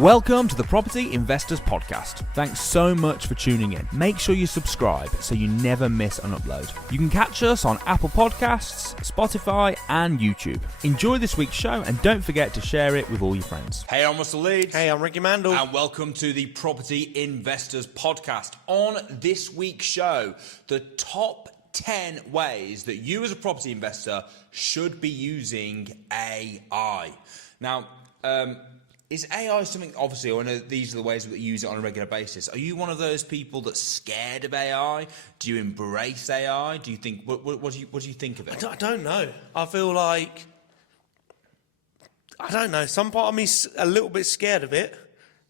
Welcome to the Property Investors Podcast. Thanks so much for tuning in. Make sure you subscribe so you never miss an upload. You can catch us on Apple Podcasts, Spotify, and YouTube. Enjoy this week's show and don't forget to share it with all your friends. Hey, I'm Russell Leeds. Hey, I'm Ricci Mandal. And welcome to the Property Investors Podcast. On this week's show, the top 10 ways that you as a property investor should be using AI. Now, is AI something, obviously, I know these are the ways that you use it on a regular basis. Are you one of those people that's scared of AI? Do you embrace AI? Do you think, what do you think of it? I don't know. I feel like, I don't know, some part of me's a little bit scared of it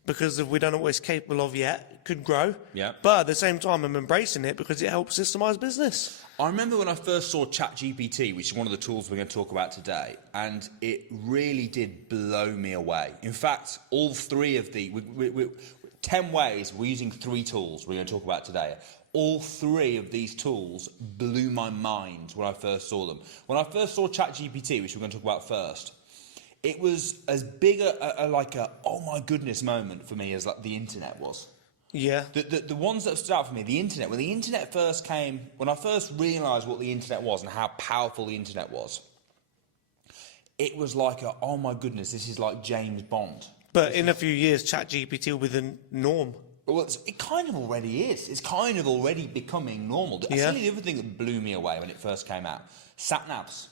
because we don't know what it's capable of yet. It could grow. Yeah. But at the same time, I'm embracing it because it helps systemize business. I remember when I first saw ChatGPT, which is one of the tools we're going to talk about today, and it really did blow me away. In fact, all three of the 10 ways, we're using 3 tools we're going to talk about today. All 3 of these tools blew my mind when I first saw them. When I first saw ChatGPT, which we're going to talk about first, it was as big a oh my goodness moment for me as like the internet was. Yeah. The ones that stood out for me, the internet. When the internet first came, when I first realised what the internet was and how powerful the internet was, it was like oh my goodness, this is like James Bond. But in a few years, ChatGPT will be the norm. Well, it kind of already is. It's kind of already becoming normal. Yeah. I'll tell you the other thing that blew me away when it first came out. Sat-navs.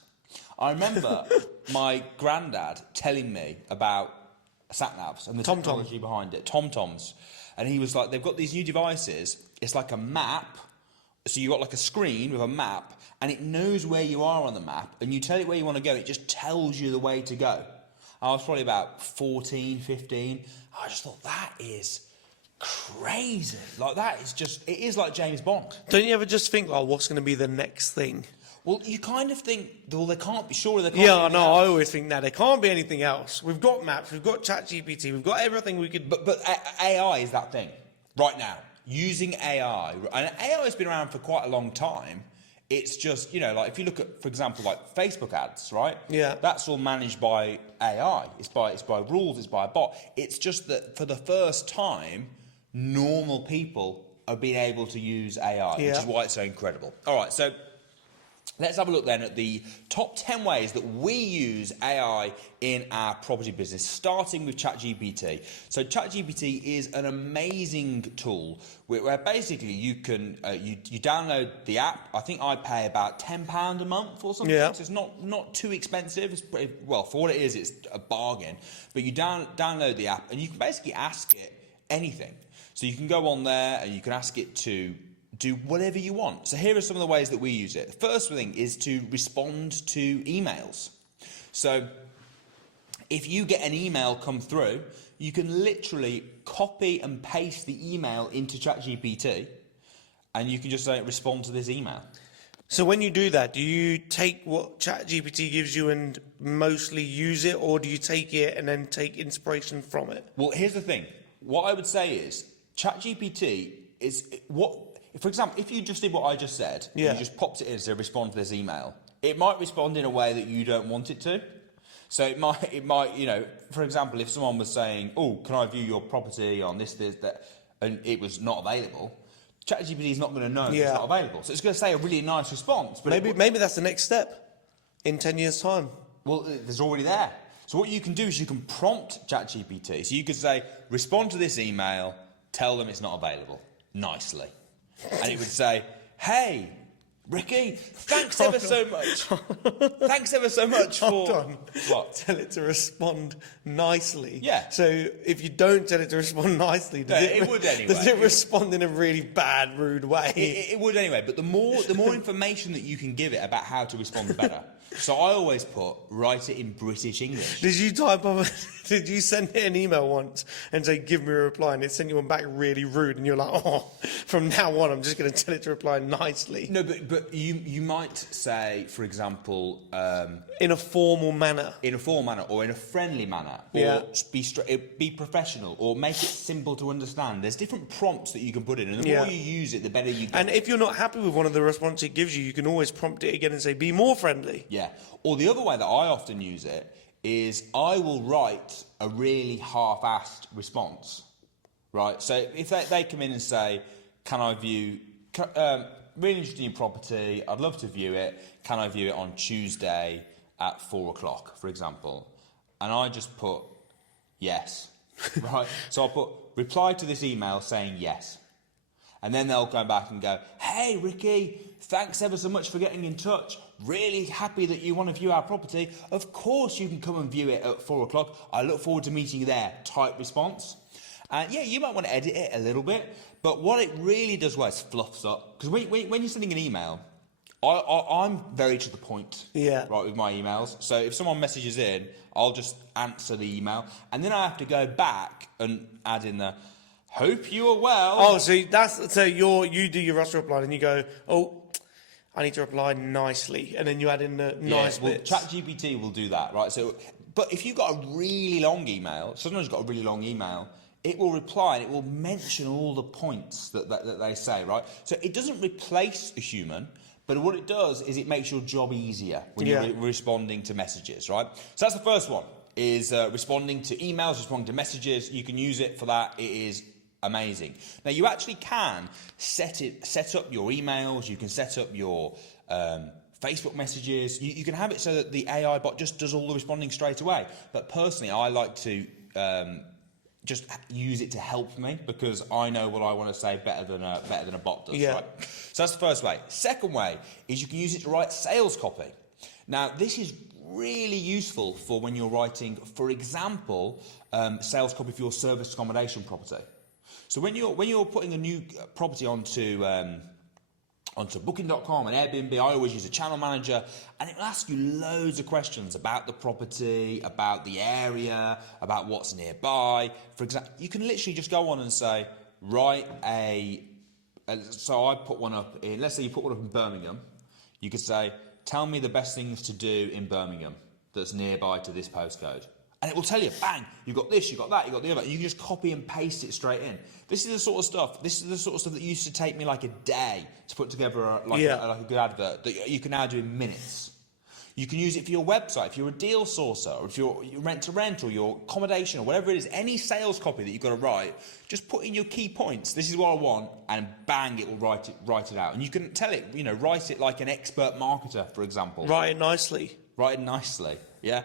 I remember my granddad telling me about sat-navs and the technology behind it. TomToms. And he was like, they've got these new devices. It's like a map. So you've got like a screen with a map, and it knows where you are on the map, and you tell it where you want to go. It just tells you the way to go. I was probably about 14, 15. I just thought, that is crazy. Like, that is just, it is like James Bond. Don't you ever just think, oh, what's going to be the next thing? Well, you kind of think, well, there can't be, surely there can't be anything else. I always think that. There can't be anything else. We've got maps, we've got ChatGPT, we've got everything we could... But AI is that thing, right now. Using AI, and AI has been around for quite a long time. It's just, you know, like if you look at, for example, like Facebook ads, right? Yeah. That's all managed by AI. It's by rules, it's by a bot. It's just that for the first time, normal people are being able to use AI, which is why it's so incredible. All right, so... let's have a look then at the top 10 ways that we use AI in our property business, starting with ChatGPT. So ChatGPT is an amazing tool where basically you can you download the app. I think I pay about £10 a month or something. Yeah. So it's not too expensive. It's pretty, well, for what it is, it's a bargain. But you download the app and you can basically ask it anything. So you can go on there and you can ask it to do whatever you want. So here are some of the ways that we use it. The first thing is to respond to emails. So if you get an email come through, you can literally copy and paste the email into ChatGPT and you can just say, respond to this email. So when you do that, do you take what ChatGPT gives you and mostly use it, or do you take it and then take inspiration from it? Well, here's the thing. What I would say is ChatGPT is what... For example, if you just did what I just said, you just popped it in to respond to this email, it might respond in a way that you don't want it to. So it might, you know, for example, if someone was saying, oh, can I view your property on this, that, and it was not available, ChatGPT is not going to know it's not available. So it's going to say a really nice response. But maybe that's the next step in 10 years' time. Well, there's already there. So what you can do is you can prompt ChatGPT. So you could say, respond to this email, tell them it's not available, nicely. And it would say, hey, Ricky, thanks ever so much. Thanks ever so much for... Hold on. What? Tell it to respond nicely. Yeah. So if you don't tell it to respond nicely, it would anyway. Does it respond in a really bad, rude way? It would anyway, but the more information that you can give it about how to respond, the better. So I always write it in British English. Did you send it an email once and say, give me a reply, and it sent you one back really rude, and you're like, oh, from now on, I'm just going to tell it to reply nicely? No, but you might say, for example... in a formal manner. In a formal manner, or in a friendly manner, or be professional, or make it simple to understand. There's different prompts that you can put in, and the more you use it, the better you get. And if you're not happy with one of the responses it gives you, you can always prompt it again and say, be more friendly. Yeah. Or the other way that I often use it is I will write a really half-assed response, right? So if they come in and say, can I view, really interested in your property, I'd love to view it, can I view it on Tuesday at 4 o'clock, for example? And I just put yes, right? So I'll put reply to this email saying yes. And then they'll go back and go, hey, Ricky, thanks ever so much for getting in touch. Really happy that you want to view our property. Of course you can come and view it at 4 o'clock. I look forward to meeting you there. Type response. And yeah, you might want to edit it a little bit. But what it really does well is fluffs up. Because when you're sending an email, I'm very to the point, right, with my emails. So if someone messages in, I'll just answer the email. And then I have to go back and add in the... hope you are well. Oh, so you do your Russell reply and you go, oh, I need to reply nicely, and then you add in the nice bits. ChatGPT will do that, right? So, but if you've got a really long email, sometimes you've got a really long email, it will reply and it will mention all the points that they say, right? So it doesn't replace a human, but what it does is it makes your job easier when you're responding to messages, right? So that's the first one, is responding to emails, responding to messages. You can use it for that. It is amazing. Now you actually can set up your emails, you can set up your Facebook messages, you can have it so that the AI bot just does all the responding straight away. But personally, I like to just use it to help me, because I know what I want to say better than a bot does, right? So that's the first way. Second way is you can use it to write sales copy. Now this is really useful for when you're writing, for example, sales copy for your service accommodation property. So when you're putting a new property onto Booking.com and Airbnb, I always use a channel manager, and it will ask you loads of questions about the property, about the area, about what's nearby. For example, you can literally just go on and say, so I put one up in, let's say you put one up in Birmingham, you could say, tell me the best things to do in Birmingham that's nearby to this postcode. And it will tell you, bang, you've got this, you've got that, you've got the other. You can just copy and paste it straight in. This is the sort of stuff that used to take me like a day to put together a good advert that you can now do in minutes. You can use it for your website, if you're a deal sourcer, or if you're rent to rent, or your accommodation, or whatever it is, any sales copy that you've got to write, just put in your key points. This is what I want, and bang, it will write it out. And you can tell it, write it like an expert marketer, for example. Write it nicely. Write it nicely, yeah.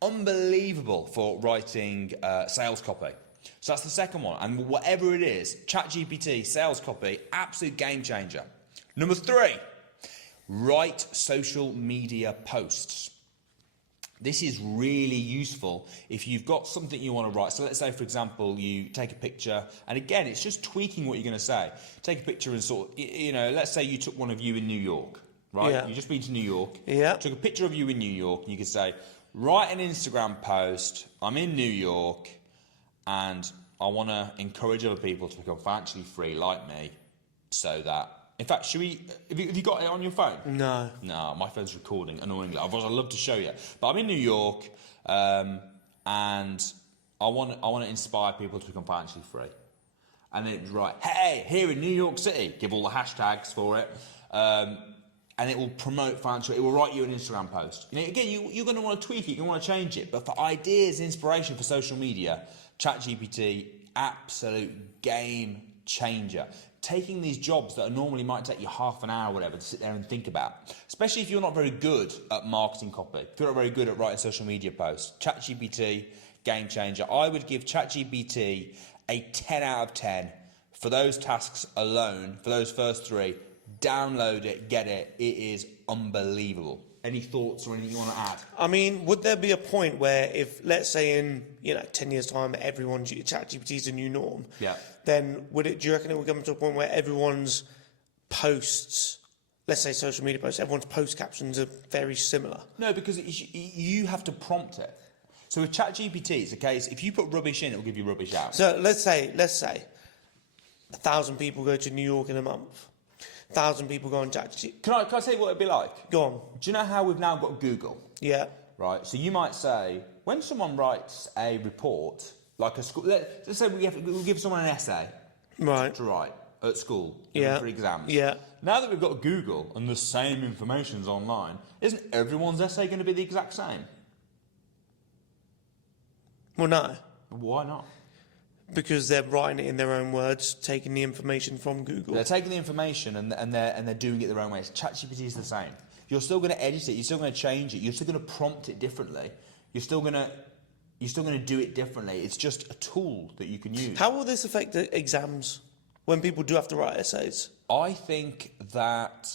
Unbelievable for writing sales copy. So that's the second one. And whatever it is, ChatGPT, sales copy, absolute game changer. Number 3, write social media posts. This is really useful if you've got something you want to write. So let's say, for example, you take a picture, and again, it's just tweaking what you're going to say. Take a picture and sort of, let's say you took one of you in New York, right? Yeah. You've just been to New York. Yeah. Took a picture of you in New York, and you could say, write an Instagram post, I'm in New York, and I want to encourage other people to become financially free like me, so that... In fact, have you got it on your phone? No. No, my phone's recording, annoyingly. I'd love to show you. But I'm in New York, and I want to inspire people to become financially free. And then it's right, hey, here in New York City, give all the hashtags for it, and it will promote financial. It will write you an Instagram post. Again, you're going to want to tweak it, you want to change it. But for ideas, inspiration for social media, ChatGPT, absolute game changer. Taking these jobs that normally might take you half an hour or whatever to sit there and think about, especially if you're not very good at marketing copy, if you're not very good at writing social media posts, ChatGPT, game changer. I would give ChatGPT a 10 out of 10 for those tasks alone, for those first 3. Download it, get it. It is unbelievable. Any thoughts or anything you want to add? I mean, would there be a point where if, let's say in 10 years' time, ChatGPT is a new norm, then do you reckon it would come to a point where everyone's posts, let's say social media posts, everyone's post captions are very similar? No, because you have to prompt it. So with ChatGPT, it's a case, if you put rubbish in, it will give you rubbish out. So let's say 1,000 people go to New York in a month. 1,000 people go on ChatGPT. Can I tell you what it'd be like? Go on. Do you know how we've now got Google? Yeah. Right. So you might say, when someone writes a report, like a school, let's say we'll give someone an essay, right, to write at school, for exams. Yeah. Now that we've got Google and the same information's online, isn't everyone's essay going to be the exact same? Well, no. Why not? Because they're writing it in their own words, taking the information from Google. They're taking the information and they're doing it their own way. ChatGPT is the same. You're still going to edit it. You're still going to change it. You're still going to prompt it differently. You're still going to do it differently. It's just a tool that you can use. How will this affect the exams when people do have to write essays? I think that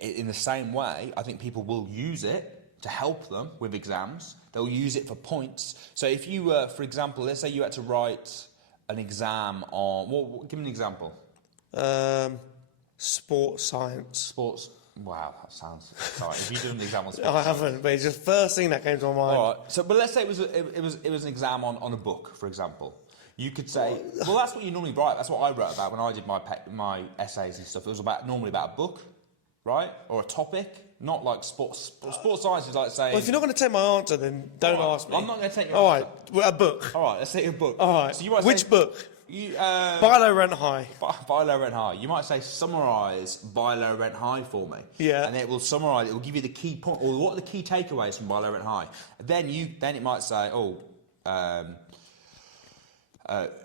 in the same way, I think people will use it to help them with exams. They'll use it for points. So if you were, for example, let's say you had to write an exam on, give me an example. Sports science. Sports. Wow, that sounds. Sorry, if you're doing the exam on sports. I haven't, but it's just first thing that came to my mind. All right. So, but let's say it was an exam on a book, for example. You could say, well, that's what you normally write. That's what I wrote about when I did my essays and stuff. It was normally about a book, right, or a topic. Not like sports. Sports science is like saying. Well, if you're not going to take my answer, then don't ask me. I'm not going to take your answer. answer. All right, well, a book. All right, let's take a book. All right. So you might Which say, book? Buy low, rent high. Buy low, rent high. You might say summarise buy low, rent high for me. Yeah. And it will summarise. It will give you the key point, or what are the key takeaways from buy low, rent high. Then it might say,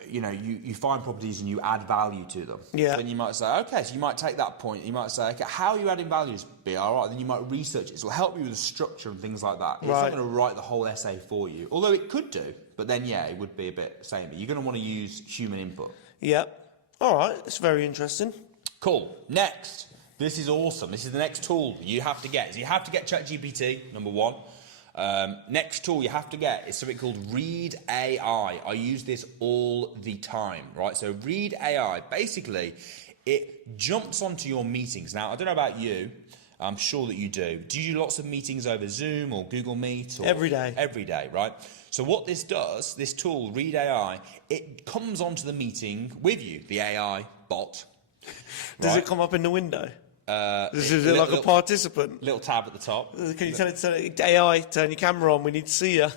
you find properties and you add value to them. Yeah. So then you might say, okay, so you might take that point. You might say, okay, how are you adding values? All right. Then you might research it. So it'll help you with the structure and things like that. It's not going to write the whole essay for you, although it could do. But then, yeah, it would be a bit samey. You're going to want to use human input. Yep. All right. That's very interesting. Cool. Next. This is awesome. This is the next tool you have to get. So you have to get ChatGPT, number one. Next tool you have to get is something called Read AI. I use this all the time, right? So Read AI, basically, it jumps onto your meetings. Now, I don't know about you. I'm sure that you do. Do you do lots of meetings over Zoom or Google Meet? Or every day. Every day, right? So what this does, this tool, Read AI, it comes onto the meeting with you, the AI bot. Does it come up in the window? Is it like a participant? Little tab at the top. Can you tell it, AI, turn your camera on, we need to see you?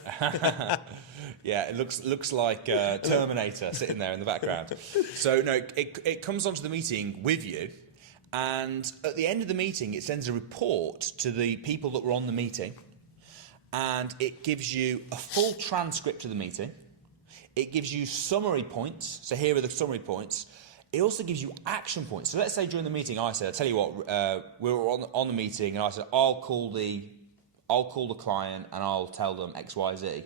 Yeah, it looks like Terminator sitting there in the background. So, no, it comes onto the meeting with you, and at the end of the meeting, it sends a report to the people that were on the meeting, and it gives you a full transcript of the meeting. It gives you summary points. So here are the summary points. It also gives you action points. So let's say during the meeting, I said, "I tell you what, we were on the meeting, and I said, I'll call the client and I'll tell them X, Y, Z."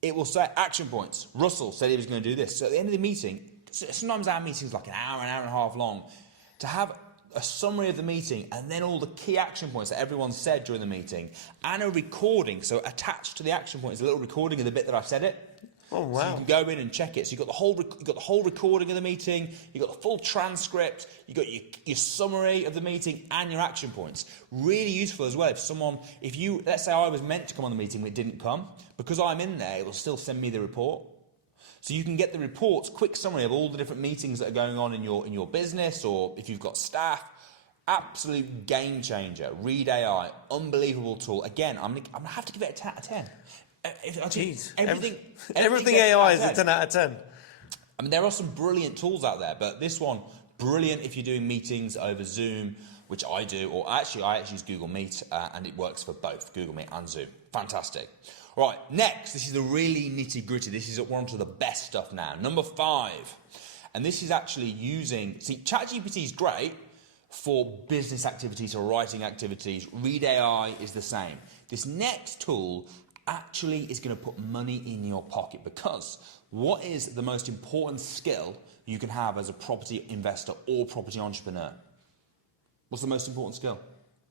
It will say action points. Russell said he was going to do this. So at the end of the meeting, sometimes our meeting's like an hour and a half long. To have a summary of the meeting and then all the key action points that everyone said during the meeting and a recording. So attached to the action point is a little recording of the bit that I said it. Oh, wow. So you can go in and check it. So you've got the whole recording of the meeting, you've got the full transcript, you've got your summary of the meeting and your action points. Really useful as well let's say I was meant to come on the meeting but it didn't come, because I'm in there, it will still send me the report. So you can get the reports, quick summary of all the different meetings that are going on in your business, or if you've got staff. Absolute game changer. Read AI, unbelievable tool. Again, I'm gonna have to give it a 10 out of 10. Jeez. Everything AI is a 10 out of 10. I mean, there are some brilliant tools out there, but this one, brilliant if you're doing meetings over Zoom, which I do, or I actually use Google Meet, and it works for both Google Meet and Zoom. Fantastic. Right, next, this is the really nitty-gritty. This is one of the best stuff now. Number 5. And this is actually ChatGPT is great for business activities or writing activities. Read AI is the same. This next tool actually is going to put money in your pocket, because what is the most important skill you can have as a property investor or property entrepreneur? What's the most important skill?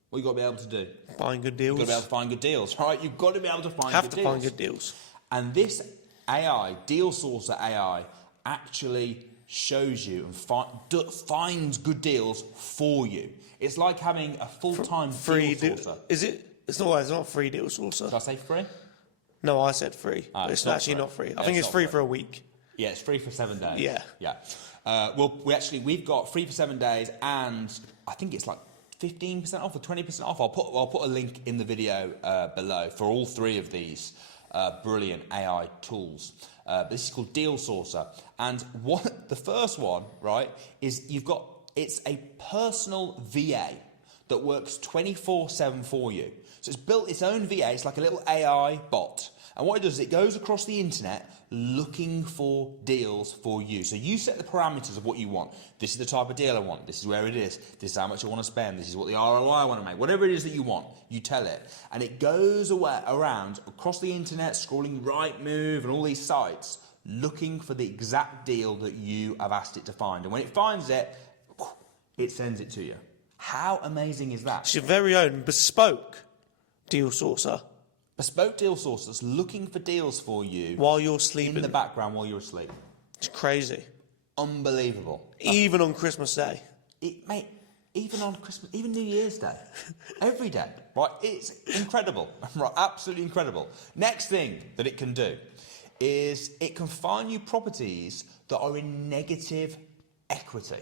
What you've got to be able to do? Find good deals. You've got to be able to find good deals, right? You've got to be able to find good deals. Find good deals. And this AI, Deal Sourcer AI, actually shows you and finds good deals for you. It's like having a full-time free deal sourcer. Is it? It's not free deal sourcer. Did I say free? No, I said free. But it's actually free. not free. Yeah, I think it's free free for a week. Yeah, it's free for 7 days. Yeah. Yeah. We've got free for 7 days, and I think it's like 15% off or 20% off. I'll put a link in the video below for all 3 of these brilliant AI tools. This is called Deal Sourcer, and the first one, right, is it's a personal VA that works 24/7 for you. So it's built its own VA. It's like a little AI bot, And what it does is it goes across the internet looking for deals for you. So you set the parameters of what you want. This is the type of deal I want. This is where it is. This is how much I want to spend. This is what the ROI I want to make. Whatever it is that you want, you tell it. And it goes around across the internet, scrolling Rightmove and all these sites, looking for the exact deal that you have asked it to find. And when it finds it, it sends it to you. How amazing is that? It's your very own bespoke deal sourcer. Bespoke deal source that's looking for deals for you while you're sleeping. In the background while you're asleep. It's crazy. Unbelievable. Even on Christmas Day. Mate, even on Christmas, even New Year's Day. Every day. Right? It's incredible. Right? Absolutely incredible. Next thing that it can do is it can find you properties that are in negative equity.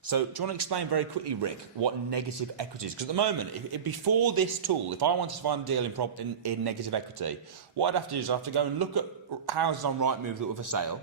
So do you want to explain very quickly, Rick, what negative equity is? Because at the moment, before this tool, if I wanted to find a deal in negative equity, what I'd have to do is I'd have to go and look at houses on Rightmove that were for sale.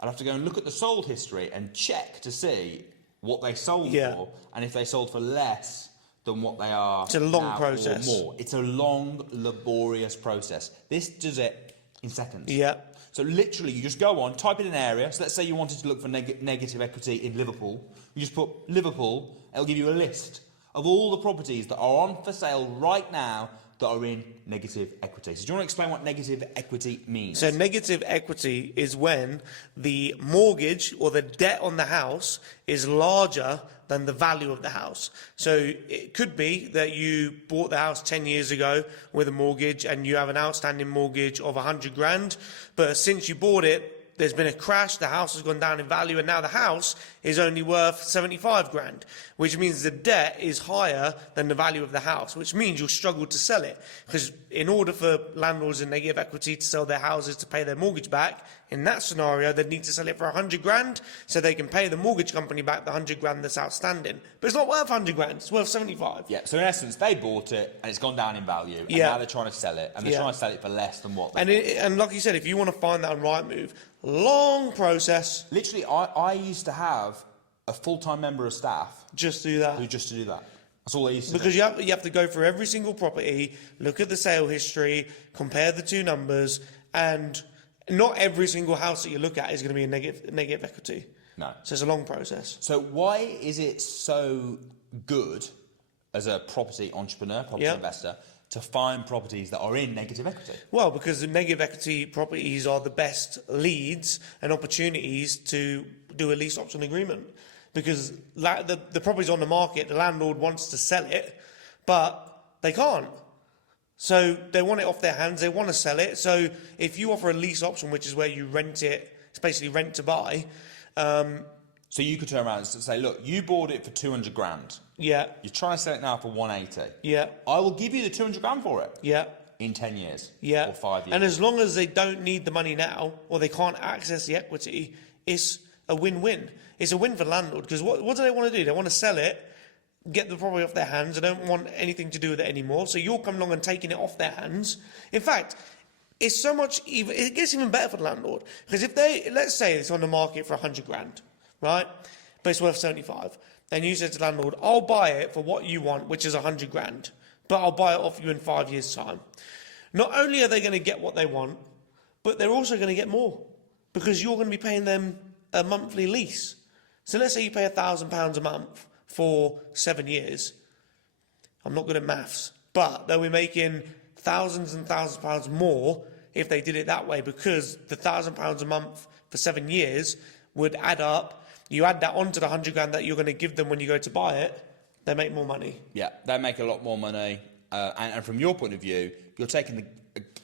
I'd have to go and look at the sold history and check to see what they sold for, and if they sold for less than what they are. It's a long process. Or more. It's a long, laborious process. This does it in seconds. Yeah. So literally, you just go on, type in an area. So let's say you wanted to look for negative equity in Liverpool. You just put Liverpool. It'll give you a list of all the properties that are on for sale right now that are in negative equity. So do you want to explain what negative equity means? So negative equity is when the mortgage or the debt on the house is larger than the value of the house. So it could be that you bought the house 10 years ago with a mortgage and you have an outstanding mortgage of 100 grand, but since you bought it, there's been a crash, the house has gone down in value, and now the house is only worth 75 grand, which means the debt is higher than the value of the house, which means you'll struggle to sell it. Because in order for landlords in negative equity to sell their houses to pay their mortgage back, in that scenario, they'd need to sell it for 100 grand so they can pay the mortgage company back the 100 grand that's outstanding. But it's not worth 100 grand, it's worth 75. Yeah, so in essence, they bought it and it's gone down in value, and now they're trying to sell it, and they're trying to sell it for less than what they and like you said, if you want to find that on Rightmove, long process. Literally, I used to have a full-time member of staff just do that. Just to do that. That's all they used to do. Because you have to go through every single property, look at the sale history, compare the two numbers, and not every single house that you look at is going to be in negative equity. No. So it's a long process. So why is it so good as a property entrepreneur, property investor, to find properties that are in negative equity? Well, because the negative equity properties are the best leads and opportunities to do a lease option agreement. Because the property's on the market, the landlord wants to sell it, but they can't. So they want it off their hands, they want to sell it. So if you offer a lease option, which is where you rent it, it's basically rent to buy. So you could turn around and say, look, you bought it for 200 grand. Yeah. You're trying to sell it now for 180. Yeah. I will give you the 200 grand for it. Yeah. In 10 years. Yeah. Or 5 years. And as long as they don't need the money now, or they can't access the equity, it's a win-win. It's a win for the landlord, because what do they want to do? They want to sell it, get the property off their hands. They don't want anything to do with it anymore. So you'll come along and taking it off their hands. In fact, it's so much even. It gets even better for the landlord, because if they, let's say it's on the market for 100 grand, right? But it's worth 75. And you said to the landlord, I'll buy it for what you want, which is 100 grand, but I'll buy it off you in 5 years' time. Not only are they going to get what they want, but they're also going to get more, because you're going to be paying them a monthly lease. So let's say you pay £1,000 a month for 7 years. I'm not good at maths, but they'll be making thousands and thousands of pounds more if they did it that way, because the £1,000 a month for 7 years would add up. You add that onto the 100 grand that you're going to give them when you go to buy it, they make more money. Yeah, they make a lot more money. And from your point of view, you're taking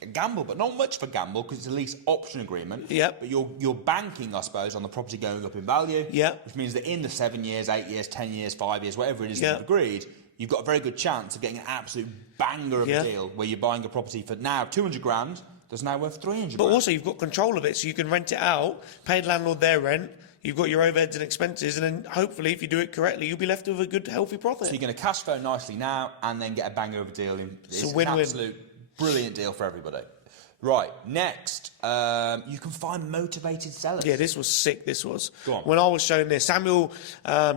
a gamble, but not much of a gamble, because it's a lease option agreement. Yep. But you're banking, I suppose, on the property going up in value. Yep. Which means that in the 7 years, 8 years, 10 years, 5 years, whatever it is that you've agreed, you've got a very good chance of getting an absolute banger of a deal where you're buying a property for now 200 grand, that's now worth 300 But grand. also you've got control of it, so you can rent it out, pay the landlord their rent, you've got your overheads and expenses, and then hopefully, if you do it correctly, you'll be left with a good, healthy profit. So you're going to cash flow nicely now and then get a banger of a deal. It's a win-win. An absolute brilliant deal for everybody. Right, next, you can find motivated sellers. Yeah, this was sick, this was. Go on. When I was showing this, Samuel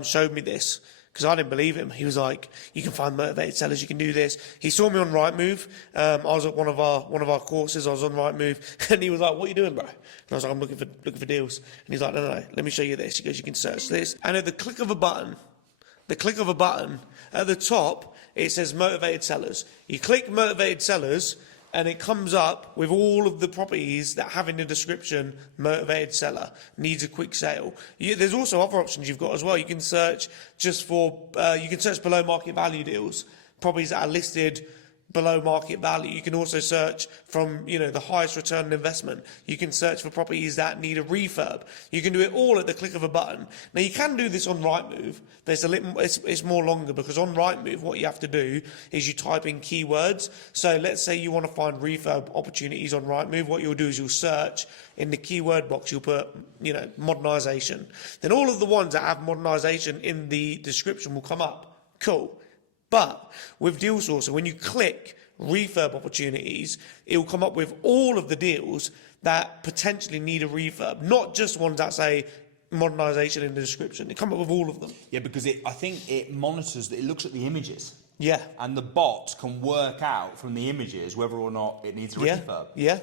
showed me this, because I didn't believe him. He was like, you can find motivated sellers, you can do this. He saw me on Rightmove. I was at one of our courses. I was on Rightmove, and he was like, what are you doing, bro? And I was like, I'm looking for deals. And he's like, no, let me show you this. He goes, you can search this. And at the click of a button, at the top, it says motivated sellers. You click motivated sellers, and it comes up with all of the properties that have in the description, motivated seller, needs a quick sale. There's also other options you've got as well. You can search just for, you can search below market value deals, properties that are listed below market value. You can also search from, the highest return on investment. You can search for properties that need a refurb. You can do it all at the click of a button. Now, you can do this on Rightmove. It's more longer, because on Rightmove, what you have to do is you type in keywords. So let's say you want to find refurb opportunities on Rightmove. What you'll do is you'll search in the keyword box, you'll put, modernisation. Then all of the ones that have modernisation in the description will come up. Cool. But with Deal Sourcer, when you click refurb opportunities, it will come up with all of the deals that potentially need a refurb, not just ones that say modernisation in the description. It comes up with all of them. Yeah, because I think it monitors, it looks at the images. Yeah. And the bot can work out from the images whether or not it needs a refurb. Yeah.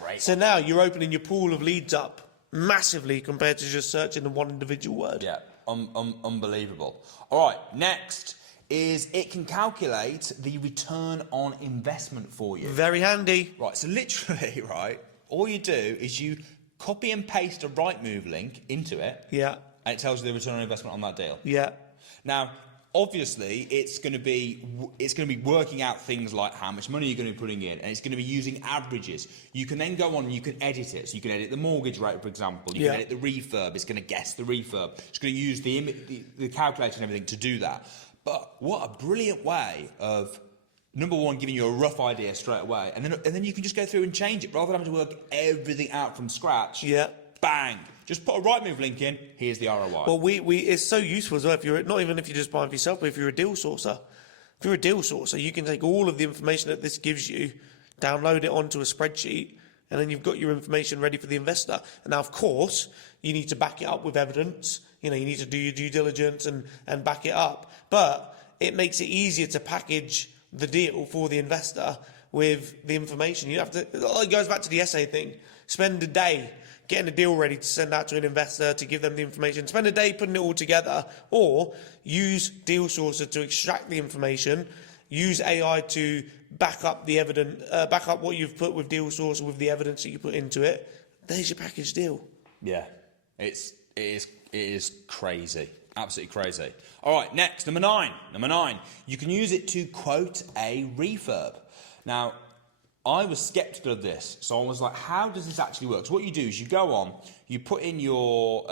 Great. So now you're opening your pool of leads up massively compared to just searching the one individual word. Yeah, unbelievable. All right, next is it can calculate the return on investment for you. Very handy. Right, so literally, right, all you do is you copy and paste a Rightmove link into it. Yeah. And it tells you the return on investment on that deal. Yeah. Now, obviously, it's going to be working out things like how much money you're going to be putting in, and it's going to be using averages. You can then go on and you can edit it. So you can edit the mortgage rate, for example. You can edit the refurb. It's going to guess the refurb. It's going to use the calculator and everything to do that. But what a brilliant way of, number one, giving you a rough idea straight away, and then you can just go through and change it rather than having to work everything out from scratch. Yeah. Bang. Just put a Rightmove link in. Here's the ROI. Well, it's so useful as well. If you're not even if you're just buying for yourself, but if you're a deal sourcer, you can take all of the information that this gives you, download it onto a spreadsheet, and then you've got your information ready for the investor. And now, of course, you need to back it up with evidence. You need to do your due diligence and back it up. But it makes it easier to package the deal for the investor with the information. You have to. It goes back to the essay thing. Spend a day getting a deal ready to send out to an investor to give them the information. Spend a day putting it all together, or use Deal Sourcer to extract the information. Use AI to back up the evidence, back up what you've put with Deal Sourcer with the evidence that you put into it. There's your package deal. Yeah, it is crazy, absolutely crazy. All right, next, number nine. You can use it to quote a refurb. Now, I was sceptical of this, so I was like, how does this actually work? So what you do is you go on, you put in your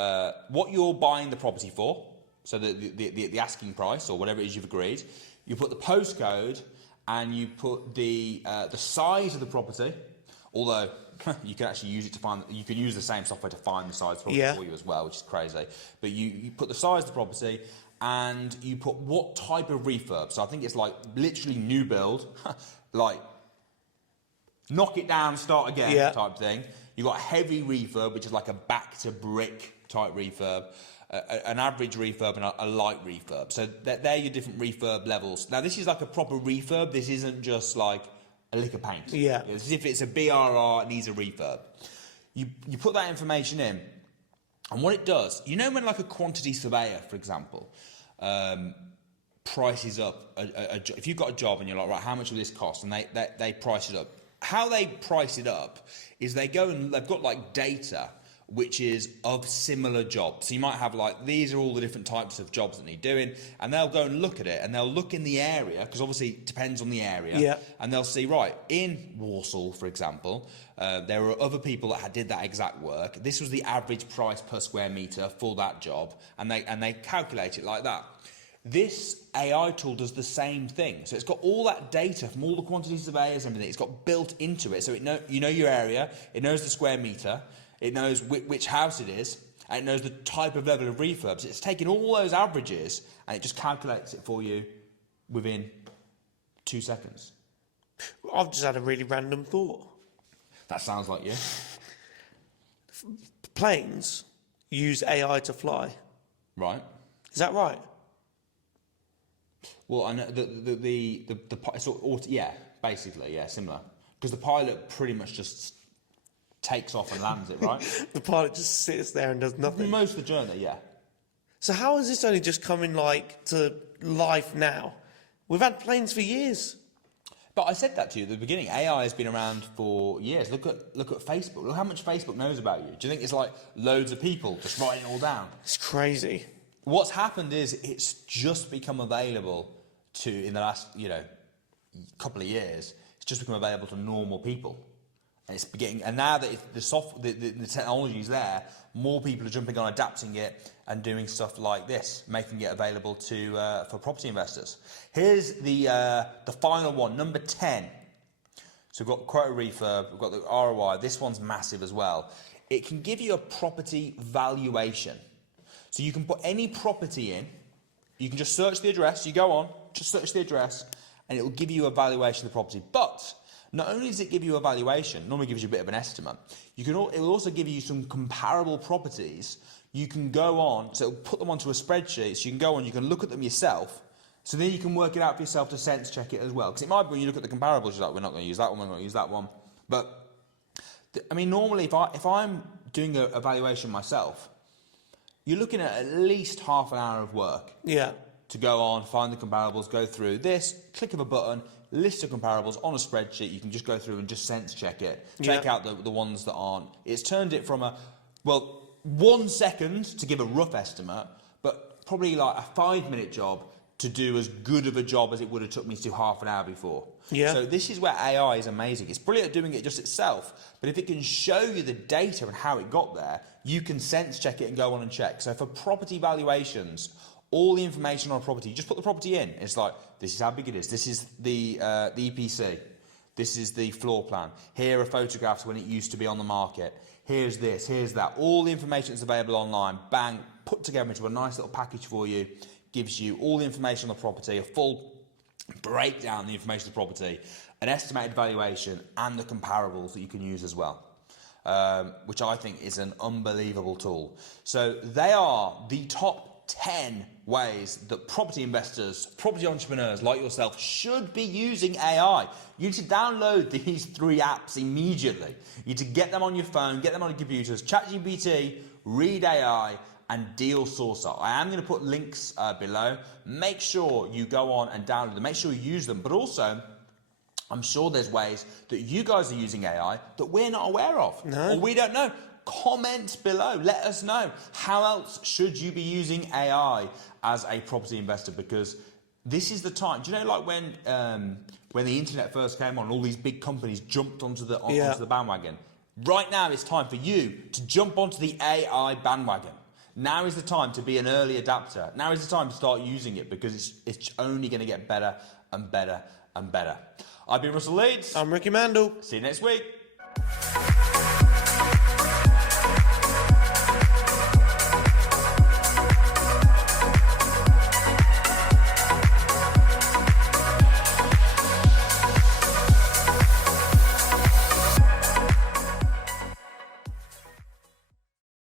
what you're buying the property for, so the asking price or whatever it is you've agreed. You put the postcode and you put the size of the property, although you can actually use it to find, you can use the same software to find the size of the property for you as well, which is crazy. But you put the size of the property and you put what type of refurb. So I think it's like literally new build, like knock it down, start again type thing. You've got a heavy refurb, which is like a back to brick type refurb, an average refurb and a light refurb. So they're your different refurb levels. Now this is like a proper refurb. This isn't just like a lick of paint. Yeah. It's as if it's a BRR, it needs a refurb. You put that information in, and what it does, when like a quantity surveyor, for example, prices up, if you've got a job and you're like, right, how much will this cost? And they price it up. How they price it up is they go and they've got like data which is of similar jobs. So you might have like, these are all the different types of jobs that need doing, and they'll go and look at it, and they'll look in the area, because obviously it depends on the area, and they'll see, right, in Walsall, for example, there were other people that did that exact work. This was the average price per square metre for that job, and they calculate it like that. This AI tool does the same thing. So it's got all that data from all the quantity surveyors and everything. It's got built into it. So you know your area, it knows the square metre, it knows which house it is, and it knows the type of level of refurbs. It's taking all those averages and it just calculates it for you within 2 seconds. I've just had a really random thought. That sounds like you. Planes use AI to fly. Right. Is that right? Well, I know basically, similar. Because the pilot pretty much just takes off and lands it, right? The pilot just sits there and does nothing. Most of the journey, yeah. So how is this only just coming to life now? We've had planes for years. But I said that to you at the beginning. AI has been around for years. Look at Facebook. Look how much Facebook knows about you. Do you think it's like loads of people just writing it all down? It's crazy. What's happened is it's just become available in the last couple of years. It's just become available to normal people, and now that the technology is there, more people are jumping on, adapting it, and doing stuff like this, making it available for property investors. Here's the final one, number 10. So we've got quote refurb, we've got the ROI. This one's massive as well. It can give you a property valuation. So you can put any property in. You can just search the address. You go on, just search the address, and it will give you a valuation of the property. But not only does it give you a valuation, normally gives you a bit of an estimate, it will also give you some comparable properties. You can go on, so it'll put them onto a spreadsheet, so you can go on, you can look at them yourself, so then you can work it out for yourself to sense check it as well. Because it might be when you look at the comparables, you're like, we're not going to use that one, we're not going to use that one. But, normally if I'm doing a valuation myself, you're looking at least half an hour of work. Yeah. To go on, find the comparables, go through this, click of a button, list of comparables on a spreadsheet. You can just go through and just sense check it. Take out the ones that aren't. It's turned it from 1 second to give a rough estimate, but probably like a 5-minute job to do as good of a job as it would have took me to do half an hour before. Yeah. So this is where AI is amazing. It's brilliant at doing it just itself, but if it can show you the data and how it got there, you can sense check it and go on and check. So for property valuations, all the information on a property, you just put the property in. It's like, this is how big it is. This is the EPC. This is the floor plan. Here are photographs when it used to be on the market. Here's this, here's that. All the information that's available online, bang, put together into a nice little package for you, gives you all the information on the property, a full breakdown of the information of the property, an estimated valuation, and the comparables that you can use as well, which I think is an unbelievable tool. So they are the top 10 ways that property investors, property entrepreneurs like yourself should be using AI. You need to download these 3 apps immediately. You need to get them on your phone, get them on your computers, ChatGPT, Read AI, and Deal Sourcer. I am going to put links below. Make sure you go on and download them. Make sure you use them. But also, I'm sure there's ways that you guys are using AI that we're not aware of. No. Or we don't know. Comment below. Let us know. How else should you be using AI as a property investor? Because this is the time. Do you know, like when the internet first came on, all these big companies jumped onto the bandwagon. Right now, it's time for you to jump onto the AI bandwagon. Now is the time to be an early adapter. Now is the time to start using it because it's only going to get better and better and better. I've been Russell Leeds. I'm Ricky Mandal. See you next week.